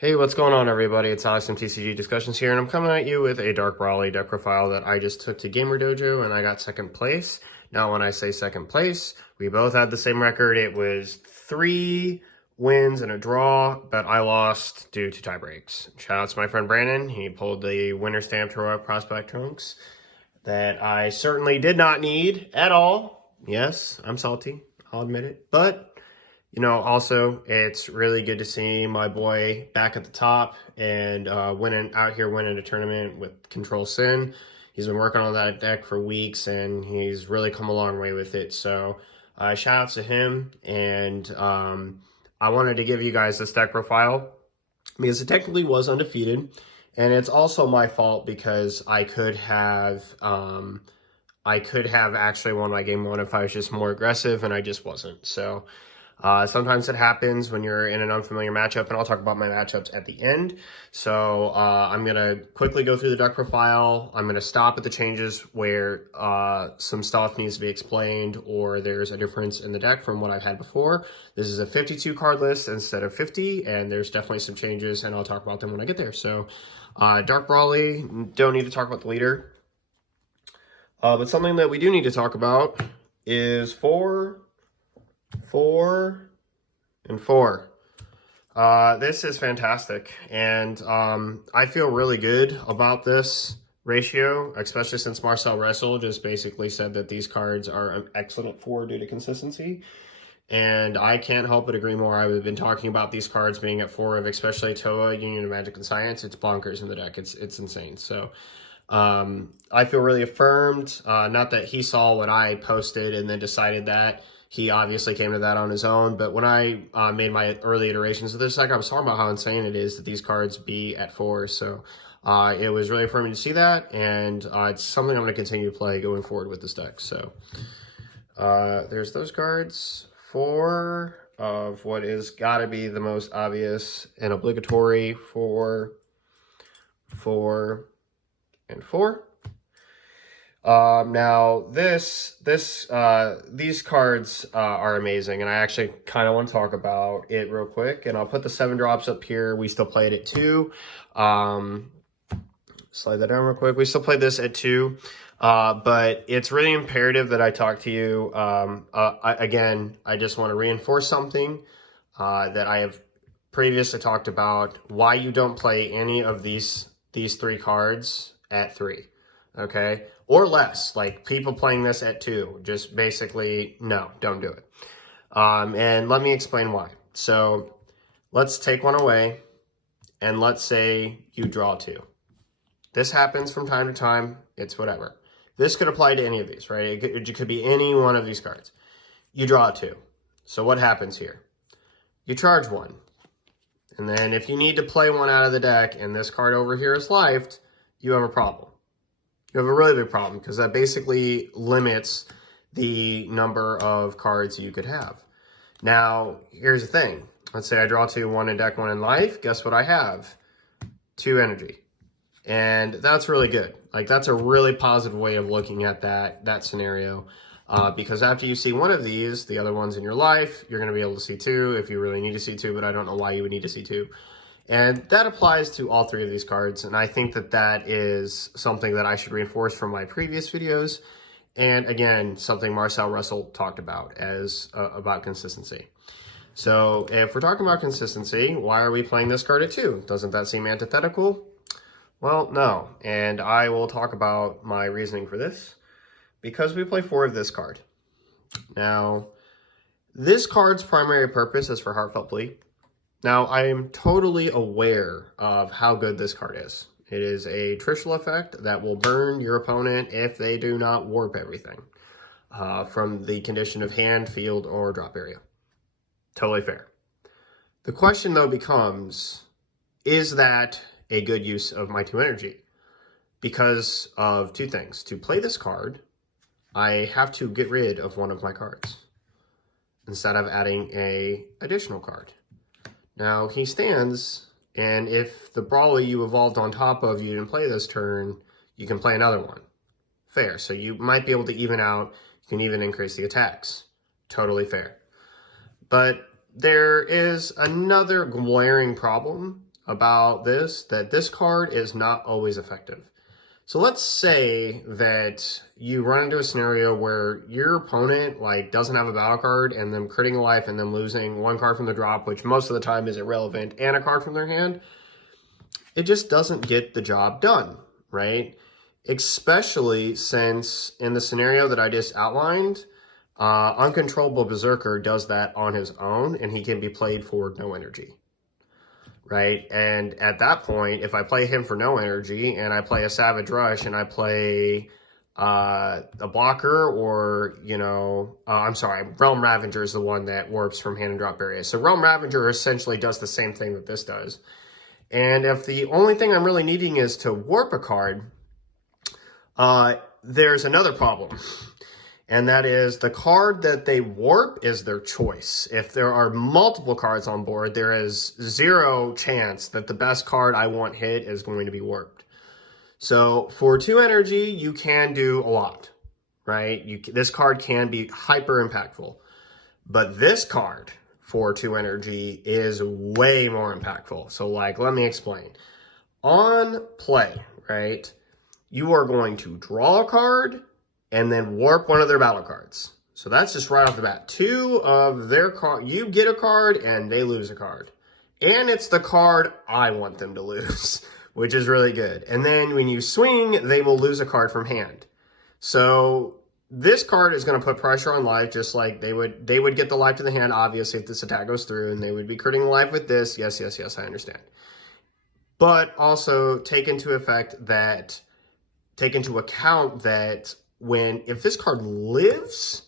Hey, what's going on, everybody? It's Alex from TCG Discussions here, and I'm coming at you with a Dark Brawly deck profile that I just took to Gamer Dojo, and I got second place. Now, when I say second place, we both had the same record. It was 3 wins and a draw, but I lost due to tie breaks. Shout out to my friend Brandon. He pulled the winner stamped heroic prospect trunks that I certainly did not need at all. Yes, I'm salty. I'll admit it. But also, it's really good to see my boy back at the top and winning a tournament with Control Sin. He's been working on that deck for weeks, and he's really come a long way with it. So, shout out to him. And I wanted to give you guys this deck profile because it technically was undefeated, and it's also my fault because I could have actually won my game one if I was just more aggressive, and I just wasn't. So. Sometimes it happens when you're in an unfamiliar matchup, and I'll talk about my matchups at the end. So I'm going to quickly go through the deck profile. I'm going to stop at the changes where some stuff needs to be explained or there's a difference in the deck from what I've had before. This is a 52 card list instead of 50, and there's definitely some changes, and I'll talk about them when I get there. So Dark Brawly, don't need to talk about the leader. But something that we do need to talk about is 4, and 4. This is fantastic, and I feel really good about this ratio, especially since Marcel Russell just basically said that these cards are excellent at 4 due to consistency, and I can't help but agree more. I've been talking about these cards being at 4 of especially Toa, Union of Magic and Science. It's bonkers in the deck. It's insane. So I feel really affirmed. Not that he saw what I posted and then decided that. He obviously came to that on his own, but when I made my early iterations of this deck, I was talking about how insane it is that these cards be at 4. So it was really affirming to see that, and it's something I'm going to continue to play going forward with this deck. So there's those cards. 4 of what is got to be the most obvious and obligatory 4, 4, and 4. Now these cards are amazing, and I actually kind of want to talk about it real quick, and I'll put the 7 drops up here. We still play it at 2. Slide that down real quick. We still play this at 2, but it's really imperative that I talk to you. I just want to reinforce something that I have previously talked about, why you don't play any of these 3 cards at 3. Okay, or less. Like people playing this at 2, just basically no, don't do it. And let me explain why. So let's take one away, and let's say you draw 2. This happens from time to time. It's whatever. This could apply to any of these, right? It could be any one of these cards. You draw 2. So what happens here? You charge 1, and then if you need to play one out of the deck, and this card over here is lifed, you have a problem. You have a really big problem, because that basically limits the number of cards you could have. Now, here's the thing. Let's say I draw 2, 1 in deck, 1 in life. Guess what I have? 2 energy. And that's really good. Like, that's a really positive way of looking at that scenario. Because after you see one of these, the other ones in your life, you're going to be able to see 2 if you really need to see 2, but I don't know why you would need to see 2. And that applies to all 3 of these cards, and I think that is something that I should reinforce from my previous videos, and again, something Marcel Russell talked about about consistency. So if we're talking about consistency, why are we playing this card at 2? Doesn't that seem antithetical? Well, no, and I will talk about my reasoning for this, because we play 4 of this card. Now, this card's primary purpose is for Heartfelt Plea. Now, I am totally aware of how good this card is. It is a Trishul effect that will burn your opponent if they do not warp everything from the condition of hand, field, or drop area. Totally fair. The question, though, becomes, is that a good use of my 2 energy? Because of 2 things. To play this card, I have to get rid of one of my cards instead of adding an additional card. Now, he stands, and if the Brawly you evolved on top of you didn't play this turn, you can play another one. Fair. So you might be able to even out. You can even increase the attacks. Totally fair. But there is another glaring problem about this, that this card is not always effective. So let's say that you run into a scenario where your opponent like doesn't have a battle card and them critting a life and them losing one card from the drop, which most of the time is irrelevant, and a card from their hand. It just doesn't get the job done, right? Especially since in the scenario that I just outlined, Uncontrollable Berserker does that on his own and he can be played for no energy. Right, and at that point, if I play him for no energy and I play a Savage Rush and I play a blocker or, you know, I'm sorry, Realm Ravager is the one that warps from hand and drop areas. So Realm Ravager essentially does the same thing that this does. And if the only thing I'm really needing is to warp a card, there's another problem. And that is the card that they warp is their choice. If there are multiple cards on board, there is zero chance that the best card I want hit is going to be warped. So for 2 energy, you can do a lot, right? This card can be hyper impactful. But this card for 2 energy is way more impactful. So like, let me explain. On play, right, you are going to draw a card and then warp one of their battle cards. So that's just right off the bat. 2 of their cards, you get a card and they lose a card. And it's the card I want them to lose, which is really good. And then when you swing, they will lose a card from hand. So this card is going to put pressure on life, just like they would get the life to the hand, obviously, if this attack goes through, and they would be critting life with this. Yes, yes, yes, I understand. But also take into account that if this card lives,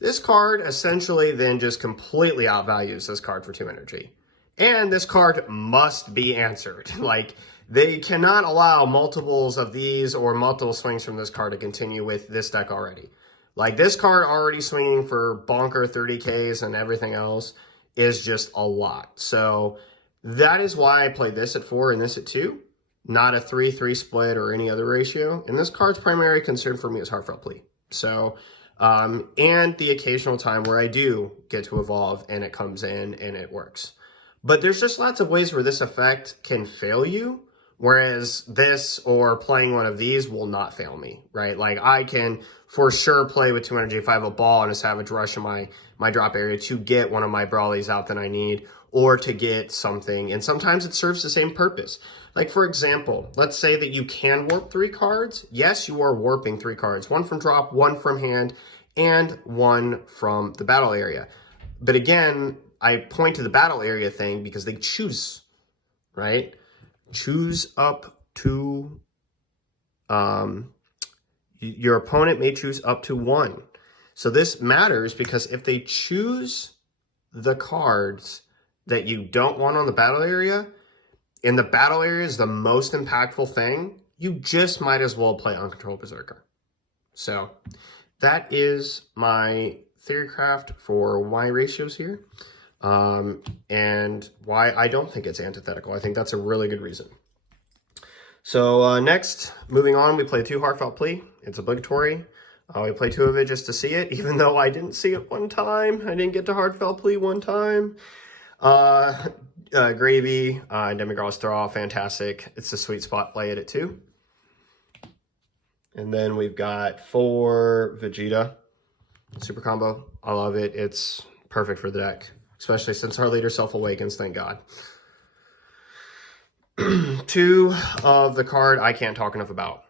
this card essentially then just completely outvalues this card for 2 energy. And this card must be answered. Like, they cannot allow multiples of these or multiple swings from this card to continue with this deck already. Like, this card already swinging for bonker 30Ks and everything else is just a lot. So that is why I played this at 4 and this at 2. Not a 3-3 split or any other ratio. And this card's primary concern for me is Heartfelt Plea. So, and the occasional time where I do get to evolve and it comes in and it works. But there's just lots of ways where this effect can fail you, whereas this or playing one of these will not fail me, right? Like, I can for sure play with 2 energy if I have a ball and a Savage Rush in my drop area to get one of my Brawlies out that I need, or to get something. And sometimes it serves the same purpose. Like, for example, let's say that you can warp 3 cards. Yes, you are warping 3 cards. 1 from drop, 1 from hand, and 1 from the battle area. But again, I point to the battle area thing because they choose, right? Choose up to, your opponent may choose up to 1. So this matters because if they choose the cards that you don't want on the battle area, and the battle area is the most impactful thing, you just might as well play Uncontrolled Berserker. So that is my theory craft for why ratios here, and why I don't think it's antithetical. I think that's a really good reason. So next, moving on, we play 2 Heartfelt Plea. It's obligatory. We play 2 of it just to see it, even though I didn't see it one time. I didn't get to Heartfelt Plea one time. Gravy, Demigrals Throw, fantastic. It's a sweet spot play it at 2. And then we've got 4 Vegeta. Super combo. I love it. It's perfect for the deck, especially since our leader self-awakens, thank God. 2 of the card I can't talk enough about.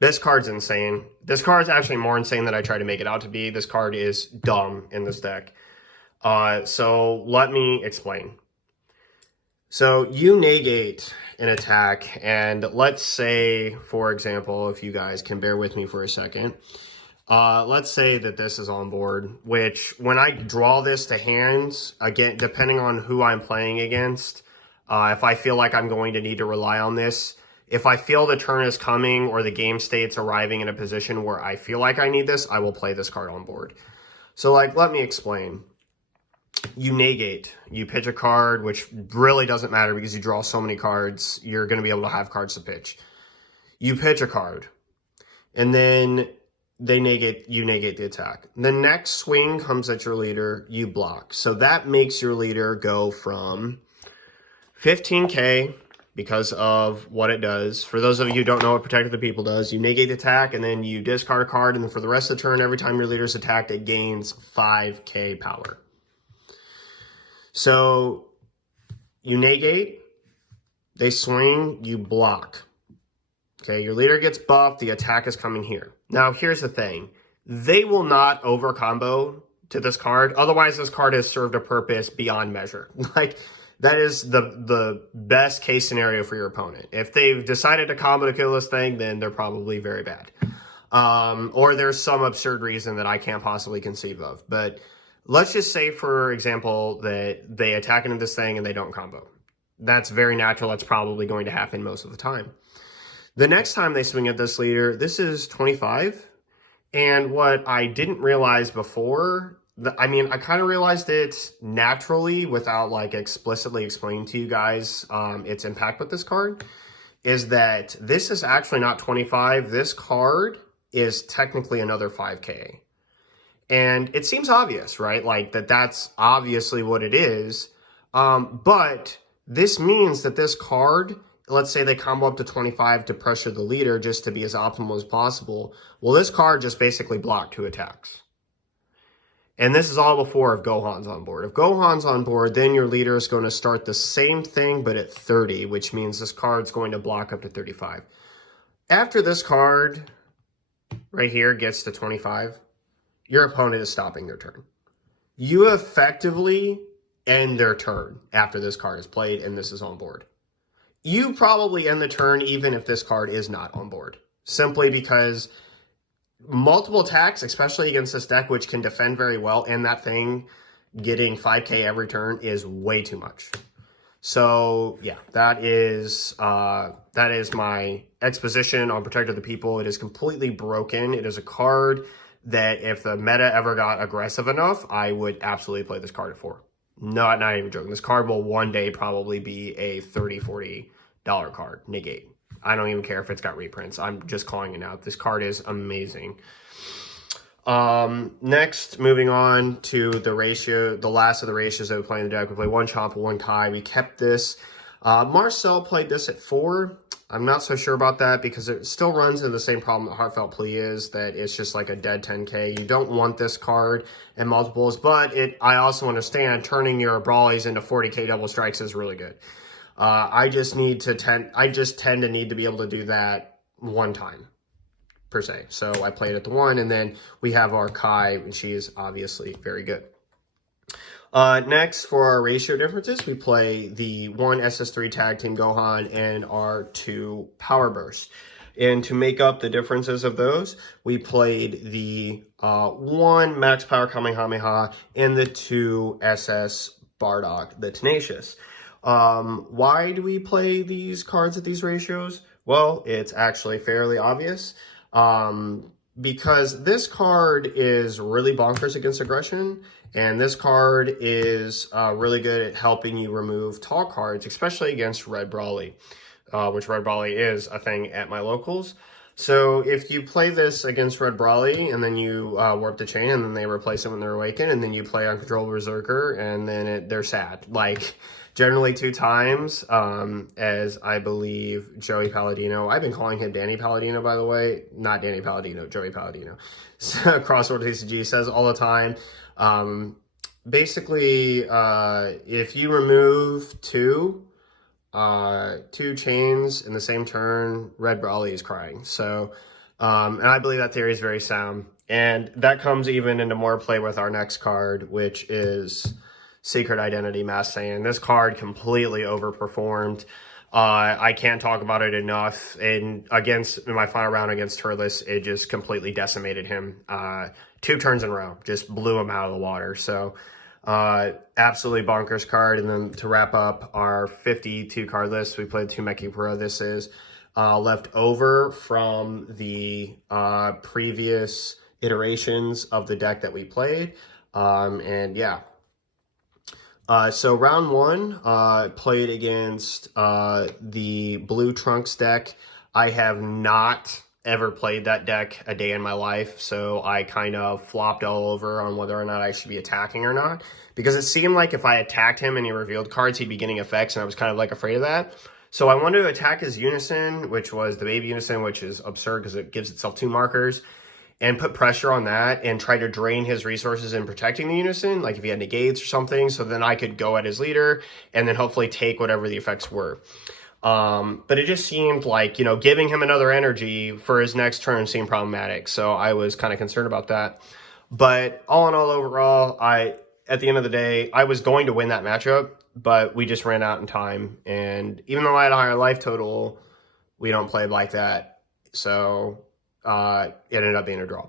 This card's insane. This card's actually more insane than I try to make it out to be. This card is dumb in this deck. So let me explain. So you negate an attack, and let's say, for example, if you guys can bear with me for a second, let's say that this is on board, which when I draw this to hands, again, depending on who I'm playing against, if I feel like I'm going to need to rely on this, if I feel the turn is coming or the game state's arriving in a position where I feel like I need this, I will play this card on board. So, like, let me explain. You negate. You pitch a card, which really doesn't matter because you draw so many cards, you're going to be able to have cards to pitch. You pitch a card, and then you negate the attack. The next swing comes at your leader, you block. So that makes your leader go from 15k because of what it does. For those of you who don't know what Protect of the People does, you negate the attack and then you discard a card, and then for the rest of the turn, every time your leader is attacked, it gains 5k power. So you negate, they swing, you block. Okay, your leader gets buffed, the attack is coming here. Now, here's the thing. They will not over combo to this card. Otherwise, this card has served a purpose beyond measure. Like, that is the best case scenario for your opponent. If they've decided to combo to kill this thing, then they're probably very bad. Or there's some absurd reason that I can't possibly conceive of. But let's just say, for example, that they attack into this thing and they don't combo. That's very natural. That's probably going to happen most of the time. The next time they swing at this leader, this is 25. And what I didn't realize before, I mean, I kind of realized it naturally without like explicitly explaining to you guys its impact with this card, is that this is actually not 25. This card is technically another 5k. And it seems obvious, right? Like that's obviously what it is. But this means that this card, let's say they combo up to 25 to pressure the leader just to be as optimal as possible. Well, this card just basically blocked 2 attacks. And this is all before if Gohan's on board. If Gohan's on board, then your leader is going to start the same thing, but at 30, which means this card's going to block up to 35. After this card right here gets to 25, your opponent is stopping their turn. You effectively end their turn after this card is played and this is on board. You probably end the turn even if this card is not on board, simply because multiple attacks, especially against this deck, which can defend very well, and that thing getting 5k every turn is way too much. So yeah, that is my exposition on Protect of the People. It is completely broken. It is a card that if the meta ever got aggressive enough, I would absolutely play this card at 4. Not even joking. This card will one day probably be a $30, $40 card. Negate. I don't even care if it's got reprints. I'm just calling it out. This card is amazing. Next, moving on to the ratio, the last of the ratios that we play in the deck. We play 1 Chomp, 1 Kai. We kept this. Marcel played this at 4. I'm not so sure about that because it still runs into the same problem that Heartfelt Plea is, that it's just like a dead 10k. You don't want this card in multiples, but I also understand turning your Brawlies into 40k double strikes is really good. I just tend to need to be able to do that one time per se. So I played at the 1, and then we have our Kai, and she is obviously very good. Next, for our ratio differences, we play the 1 SS3 Tag Team Gohan and our 2 Power Burst. And to make up the differences of those, we played the 1 Max Power Kamehameha and the 2 SS Bardock the Tenacious. Why do we play these cards at these ratios? Well, it's actually fairly obvious. Because this card is really bonkers against aggression, and this card is really good at helping you remove tall cards, especially against Red Brawly, which Red Brawly is a thing at my locals. So if you play this against Red Brawly, and then you warp the chain, and then they replace it when they're awakened, and then you play Uncontrollable Berserker, and then they're sad. Like, generally 2 times, as I believe Joey Palladino, I've been calling him Danny Palladino, by the way, not Danny Palladino, Joey Palladino, Crossword TCG says all the time. Basically, if you remove 2 chains in the same turn, Red Brawly is crying. So, and I believe that theory is very sound. And that comes even into more play with our next card, which is Secret Identity Masked Saiyan. This card completely overperformed. I can't talk about it enough. And in my final round against Turles, it just completely decimated him. 2 turns in a row, just blew him out of the water. So absolutely bonkers card. And then to wrap up our 52 card list, we played 2 Meki Pro. This is left over from the previous iterations of the deck that we played. And yeah. So round 1, played against the Blue Trunks deck. I have not ever played that deck a day in my life, so I kind of flopped all over on whether or not I should be attacking or not, because it seemed like if I attacked him and he revealed cards, he'd be getting effects, and I was kind of like afraid of that. So I wanted to attack his Unison, which was the baby Unison, which is absurd because it gives itself 2 markers, and put pressure on that and try to drain his resources in protecting the Unison, like if he had negates or something, so then I could go at his leader and then hopefully take whatever the effects were. But it just seemed like, you know, giving him another energy for his next turn seemed problematic, so I was kind of concerned about that. But all in all, overall, at the end of the day, I was going to win that matchup, but we just ran out in time, and even though I had a higher life total, we don't play like that, so it ended up being a draw.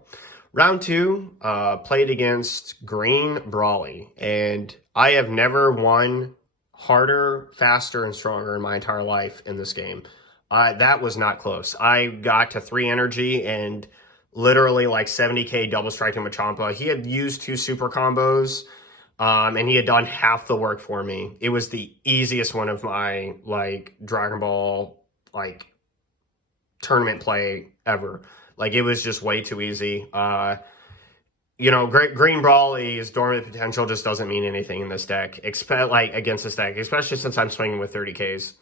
Round 2, played against Green Brawley, and I have never won harder, faster, and stronger in my entire life in this game. That was not close. I got to 3 energy and literally like 70k double striking Machampa. He had used 2 super combos, and he had done half the work for me. It was the easiest one of my like Dragon Ball like tournament play ever. Like, it was just way too easy. You know, Green Brawley's dormant potential just doesn't mean anything in this deck, against this deck, especially since I'm swinging with 30Ks.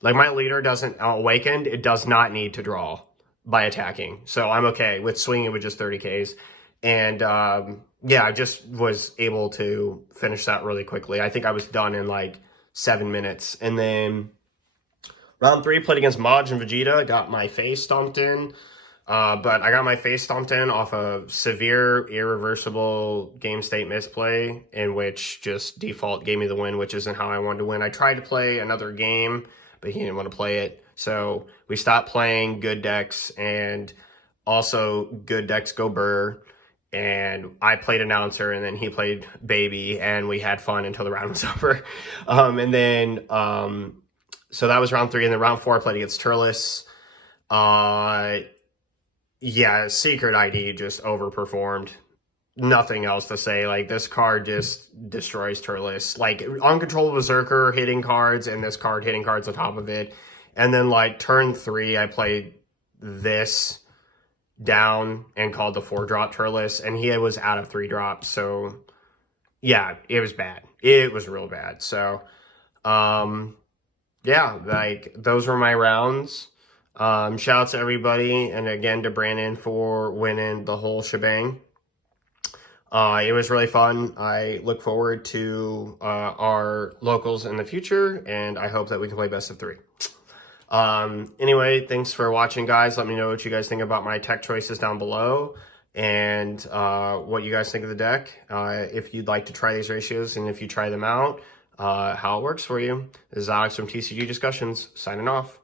Like, my leader doesn't awakened, it does not need to draw by attacking. So I'm okay with swinging with just 30Ks. And, yeah, I just was able to finish that really quickly. I think I was done in, like, 7 minutes. And then round 3, played against Maj and Vegeta, got my face stomped in. But I got my face stomped in off a severe, irreversible game state misplay, in which just default gave me the win, which isn't how I wanted to win. I tried to play another game, but he didn't want to play it. So we stopped playing good decks, and also good decks go burr. And I played announcer, and then he played baby, and we had fun until the round was over. So that was round 3, and then round 4 I played against Turles. Yeah, Secret ID just overperformed. Nothing else to say. Like, this card just destroys Turles. Like, Uncontrollable Berserker hitting cards, and this card hitting cards on top of it. And then, like, turn 3, I played this down and called the 4-drop Turles, and he was out of 3 drops. So, yeah, it was bad. It was real bad. So, yeah, like, those were my rounds. Shout out to everybody, and again to Brandon for winning the whole shebang. It was really fun. I look forward to our locals in the future, and I hope that we can play best of 3. Anyway, thanks for watching, guys. Let me know what you guys think about my tech choices down below, and what you guys think of the deck. If you'd like to try these ratios, and if you try them out, how it works for you. This is Alex from TCG Discussions, signing off.